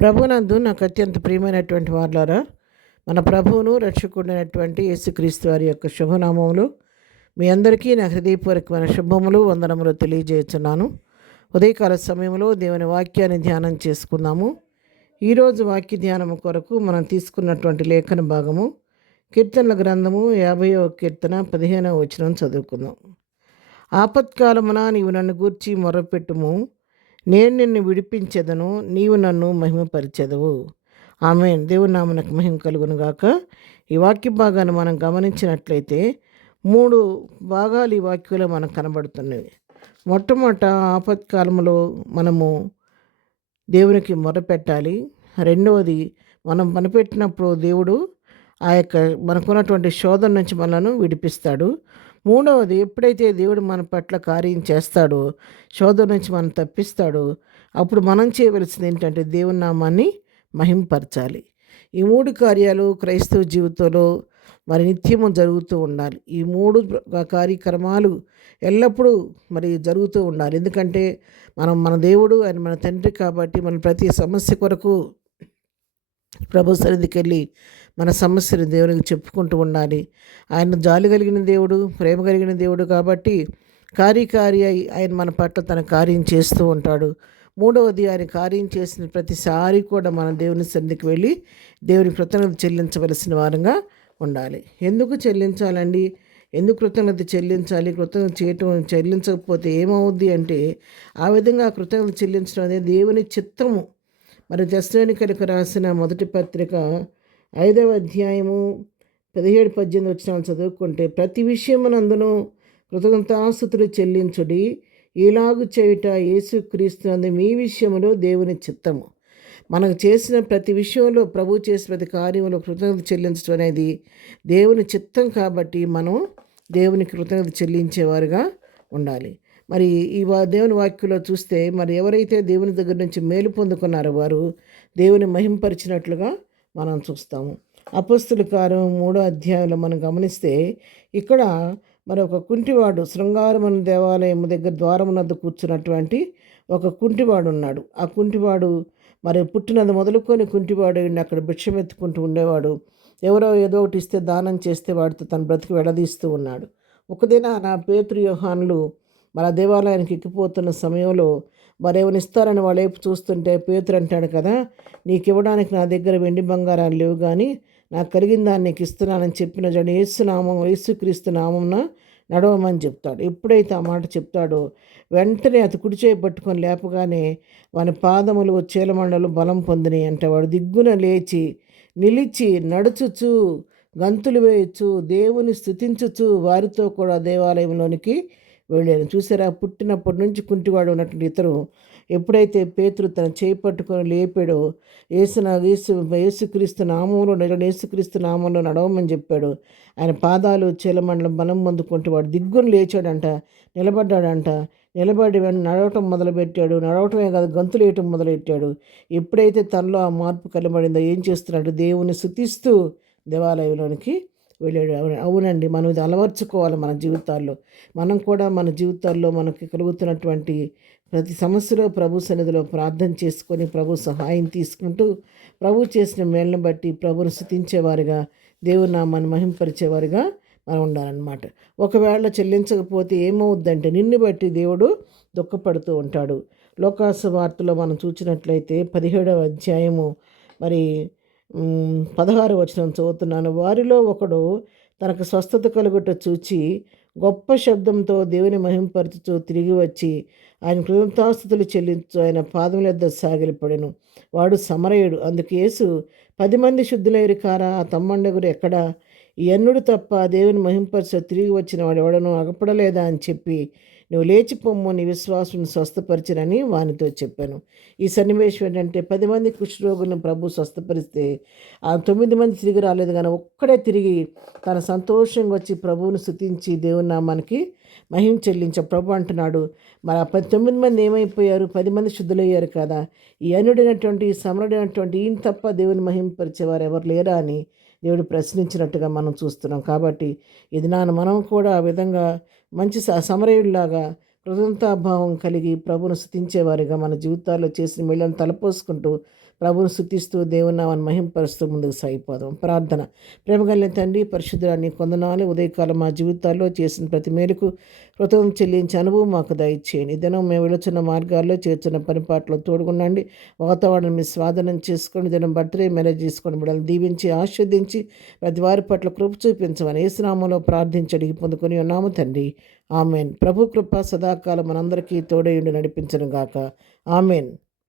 ప్రభునందు నాకు అత్యంత ప్రియమైనటువంటి వారులారా, మన ప్రభువును రక్షకుడైనటువంటి యేసుక్రీస్తు వారి యొక్క శుభనామములు మీ అందరికీ నా హృదయపూర్వకమైన శుభములు వందనములు తెలియజేస్తున్నాను. ఉదయకాల సమయంలో దేవుని వాక్యాన్ని ధ్యానం చేసుకుందాము. ఈరోజు వాక్య ధ్యానము కొరకు మనం తీసుకున్నటువంటి లేఖన భాగము కీర్తనల గ్రంథము 50వ కీర్తన 15వ వచనం చదువుకుందాం. ఆపత్కాలమున నీవు నన్ను గూర్చి మొరపెట్టుము, నేను నిన్ను విడిపించెదను, నీవు నన్ను మహిమపరిచెదవు. ఆమేన్. దేవుని నామమునకు మహిమ కలుగును గాక. ఈ వాక్య భాగాన్ని మనం గమనించినట్లయితే 3 భాగాలు ఈ వాక్యంలో మనకు కనబడుతున్నవి. మొట్టమొదట ఆపత్కాలంలో మనము దేవునికి మొరపెట్టాలి. రెండవది, మనం మొరపెట్టినప్పుడు దేవుడు ఆ యొక్క మనకున్నటువంటి శోధన నుంచి మనలను విడిపిస్తాడు. మూడవది, ఎప్పుడైతే దేవుడు మన పట్ల కార్యం చేస్తాడో, శోధన నుంచి మనం తప్పిస్తాడో, అప్పుడు మనం చేయవలసింది ఏంటంటే దేవుని నామాన్ని మహింపరచాలి. ఈ 3 కార్యాలు క్రైస్తవ జీవితంలో మరి నిత్యము జరుగుతూ ఉండాలి. ఈ 3 కార్యక్రమాలు ఎల్లప్పుడూ మరి జరుగుతూ ఉండాలి. ఎందుకంటే మన దేవుడు ఆయన మన తండ్రి కాబట్టి మన ప్రతి సమస్య కొరకు ప్రభు సన్నిధికి వెళ్ళి మన సమస్యను దేవునికి చెప్పుకుంటూ ఉండాలి. ఆయన జాలి కలిగిన దేవుడు, ప్రేమ కలిగిన దేవుడు కాబట్టి కార్యకారి ఆయన మన పట్ల తన కార్యం చేస్తూ ఉంటాడు. మూడవది, ఆయన కార్యం చేసిన ప్రతిసారి కూడా మనం దేవుని సన్నిధికి వెళ్ళి దేవుని కృతజ్ఞత చెల్లించవలసిన వారంగా ఉండాలి. ఎందుకు చెల్లించాలండి? ఎందుకు కృతజ్ఞత చెల్లించాలి? కృతజ్ఞత చెల్లించకపోతే ఏమవుద్ది అంటే, ఆ విధంగా కృతజ్ఞత చెల్లించడం అనేది దేవుని చిత్తము. మరి తెస్సలోనికీయులకు రాసిన మొదటి పత్రిక 5వ అధ్యాయము 17-18 వచనాలు చదువుకుంటే, ప్రతి విషయమునందును కృతజ్ఞతాస్తుతులు చెల్లించుడి, ఇలాగు చేయుట యేసుక్రీస్తునందు మీ విషయంలో దేవుని చిత్తము. మనకు చేసిన ప్రతి విషయంలో, ప్రభు చేసిన ప్రతి కార్యంలో కృతజ్ఞత చెల్లించడం అనేది దేవుని చిత్తం కాబట్టి మనం దేవునికి కృతజ్ఞత చెల్లించేవారుగా ఉండాలి. మరి ఈ దేవుని వాక్యంలో చూస్తే, మరి ఎవరైతే దేవుని దగ్గర నుంచి మేలు పొందుకున్నారో వారు దేవుని మహింపరిచినట్లుగా మనం చూస్తాము. అపొస్తలుల కార్యం 3వ అధ్యాయంలో మనం గమనిస్తే, ఇక్కడ మరి ఒక కుంటివాడు శృంగారమున దేవాలయం దగ్గర ద్వారమునద్ద కూర్చున్నటువంటి ఒక కుంటివాడు ఉన్నాడు. ఆ కుంటివాడు మరి పుట్టినది మొదలుకొని కుంటివాడు అక్కడ భిక్షమెత్తుకుంటూ ఉండేవాడు. ఎవరో ఏదో ఒకటి ఇస్తే దానం చేస్తే వాడితో తన బ్రతికి వెడదీస్తూ ఉన్నాడు. ఒక దినాన పేతురు యోహానులు మరి ఆ దేవాలయానికి ఎక్కిపోతున్న సమయంలో మరేమైనా ఇస్తారని వాళ్ళ వైపు చూస్తుంటే, పేతురు అంటాడు కదా, నీకు ఇవ్వడానికి నా దగ్గర వెండి బంగారాలు లేవు, కానీ నాకు కలిగిన దాన్ని నీకు ఇస్తున్నానని చెప్పిన జడు యేసుక్రీస్తు నామమున నడవమని చెప్తాడు. ఎప్పుడైతే ఆ మాట చెప్తాడో వెంటనే అతను కుడి చేయి పట్టుకొని లేపగానే వాని పాదములు చీలమండలు బలం పొందినాయి అంటే, వాడు దిగ్గున లేచి నిలిచి నడుచుచు గంతులు వేయచ్చు దేవుని స్తుతించుచు వారితో కూడా దేవాలయంలోనికి వెళ్ళాను. చూసారా, పుట్టినప్పటి నుంచి కుంటివాడు ఉన్నటువంటి ఇతరు ఎప్పుడైతే పేతురు తన చేయి పట్టుకొని లేపాడో, యేసుక్రీస్తు నామంలో నడవమని చెప్పాడు. ఆయన పాదాలు చీలమండలం బలం పొందుకుంటే వాడు దిగ్గును లేచాడంట, నిలబడ్డాడంట. నిలబడి నడవటం మొదలుపెట్టాడు. నడవటమే కాదు, గంతులు వేయటం మొదలెట్టాడు. ఎప్పుడైతే తనలో ఆ మార్పు కనబడిందో ఏం చేస్తున్నాడు? దేవుని స్తుతిస్తూ దేవాలయంలోనికి వెళ్ళాడు. అవునండి, మనం ఇది అలవర్చుకోవాలి మన జీవితాల్లో. మనం కూడా మన జీవితాల్లో మనకి కలుగుతున్నటువంటి ప్రతి సమస్యలో ప్రభు సన్నిధిలో ప్రార్థన చేసుకొని ప్రభు సహాయం తీసుకుంటూ ప్రభు చేసిన మేళ్ళను బట్టి ప్రభుని స్తుతించేవారుగా, దేవుని నామాన్ని మహింపరిచేవారుగా మనం ఉండాలన్నమాట. ఒకవేళ చెల్లించకపోతే ఏమవుద్దంటే, నిన్ను బట్టి దేవుడు దుఃఖపడుతూ ఉంటాడు. లోకాసు వార్తలో మనం చూసినట్లయితే 17వ అధ్యాయము మరి 16వ వచనం చదువుతున్నాను. వారిలో ఒకడు తనకు స్వస్థత కలుగుట చూచి గొప్ప శబ్దంతో దేవుని మహింపరచుచు తిరిగి వచ్చి ఆయన కృతజ్ఞతాస్తుతులు చెల్లించు ఆయన పాదముల యొద్ద సాగిలపడెను. వాడు సమరయుడు. అందుకు యేసు, 10 మంది శుద్ధులైరు కారా, ఆ తమ్మండగురు ఎక్కడా? ఈ అన్నుడు తప్ప దేవుని మహింపరచు తిరిగి వచ్చిన వాడు ఎవడను అగపడలేదా అని చెప్పి, నువ్వు లేచి పొమ్ము, నీ విశ్వాసం స్వస్థపరిచినని వానితో చెప్పాను. ఈ సన్నివేశం ఏంటంటే, 10 మంది కుష్ఠరోగులను ప్రభు స్వస్థపరిస్తే ఆ 9 మంది తిరిగి రాలేదు, కానీ ఒక్కడే తిరిగి తన సంతోషంగా వచ్చి ప్రభువును స్తుతించి దేవుని నామానికి మహిమ చెల్లించే ప్రభు అంటున్నాడు. మరి ఆ 9 మంది ఏమైపోయారు? 10 మంది శుద్ధులయ్యారు కదా. ఈ అనుడైనటువంటి సమరుడైనటువంటి ఈయన తప్ప దేవుని మహింపరిచేవారు ఎవరు లేరా అని దేవుడు ప్రశ్నించినట్టుగా మనం చూస్తున్నాం. కాబట్టి ఇది మనం కూడా ఆ విధంగా మంచి సమరయుడిలాగా కృతజ్ఞతాభావం కలిగి ప్రభును స్తుతించేవారిగా మన జీవితాల్లో చేసిన మేళ్ళను తలపోసుకుంటూ ప్రభువును స్తుతిస్తూ దేవుని నామాన్ని మహింపరుస్తూ ముందుకు సాగిపోదాం. ప్రార్థన. ప్రేమగలిగిన తండ్రి, పరిశుద్ధురాన్ని కొందనాలు ఉదయకాలం మా జీవితాల్లో చేసిన ప్రతి మేరకు కృతజ్ఞతలు చెల్లించే అనుభవం మాకు దయచేయండి. ఈ దినం మేము వెళుతున్న మార్గాల్లో చేర్చున్న పనిపాట్లో తోడుగుండండి. వాతావరణం మీ స్వాధీనం చేసుకొని దినం బర్త్డే మేనేజ్ చేసుకొని బిడ్డలను దీవించి ఆస్వాదించి ప్రతి వారి పట్ల కృప చూపించమని యేసు నామములో ప్రార్థించి అడిగి పొందుకొని ఉన్నాము తండ్రి. ఆమెన్. ప్రభు కృప సదాకాలం మనందరికీ తోడయుండి నడిపించును గాక. ఆమెన్.